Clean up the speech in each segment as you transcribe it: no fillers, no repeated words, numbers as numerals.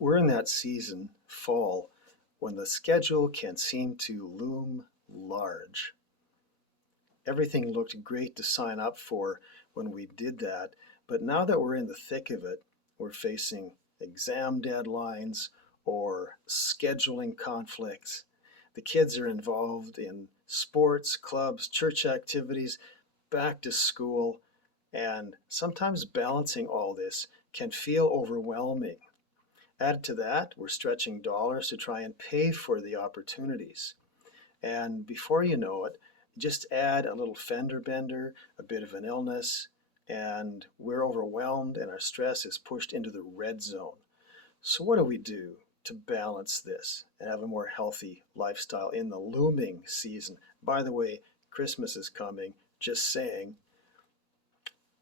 We're in that season, fall, when the schedule can seem to loom large. Everything looked great to sign up for when we did that, but now that we're in the thick of it, we're facing exam deadlines or scheduling conflicts. The kids are involved in sports, clubs, church activities, back to school, and sometimes balancing all this can feel overwhelming. Add to that, we're stretching dollars to try and pay for the opportunities. And before you know it, just add a little fender bender, a bit of an illness, and we're overwhelmed and our stress is pushed into the red zone. So what do we do to balance this and have a more healthy lifestyle in the looming season? By the way, Christmas is coming, just saying.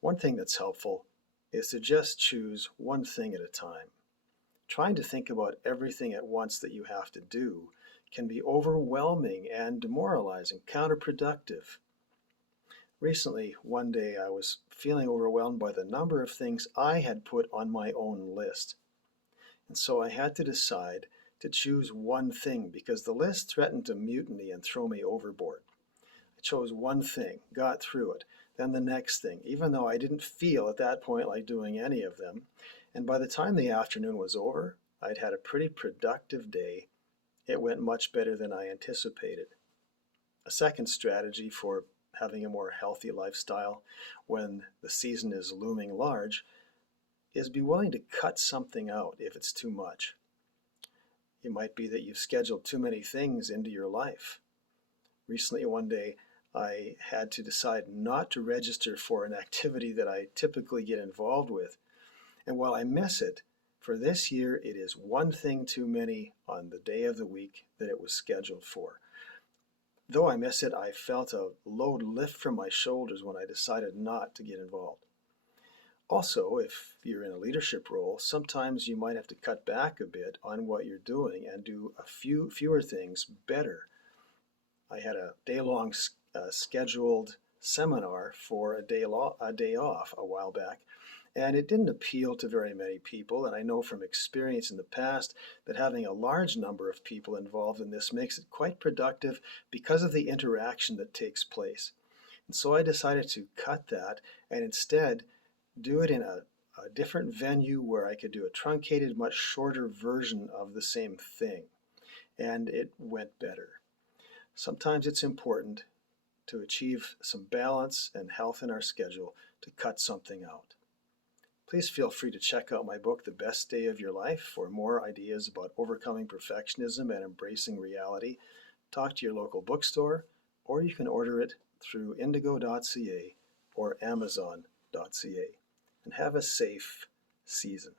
One thing that's helpful is to just choose one thing at a time. Trying to think about everything at once that you have to do can be overwhelming and demoralizing, counterproductive. Recently, one day I was feeling overwhelmed by the number of things I had put on my own list. And so I had to decide to choose one thing because the list threatened to mutiny and throw me overboard. I chose one thing, got through it, then the next thing, even though I didn't feel at that point like doing any of them. And by the time the afternoon was over, I'd had a pretty productive day. It went much better than I anticipated. A second strategy for having a more healthy lifestyle when the season is looming large is be willing to cut something out if it's too much. It might be that you've scheduled too many things into your life. Recently, one day, I had to decide not to register for an activity that I typically get involved with. And while I miss it, for this year it is one thing too many on the day of the week that it was scheduled for. Though I miss it, I felt a load lift from my shoulders when I decided not to get involved. Also, if you're in a leadership role, sometimes you might have to cut back a bit on what you're doing and do a fewer things better. I had a day-long scheduled seminar for a day off a while back, and it didn't appeal to very many people. And I know from experience in the past that having a large number of people involved in this makes it quite productive because of the interaction that takes place. And so I decided to cut that and instead do it in a different venue where I could do a truncated, much shorter version of the same thing. And it went better. Sometimes it's important to achieve some balance and health in our schedule to cut something out. Please feel free to check out my book, The Best Day of Your Life, for more ideas about overcoming perfectionism and embracing reality. Talk to your local bookstore, or you can order it through indigo.ca or amazon.ca. And have a safe season.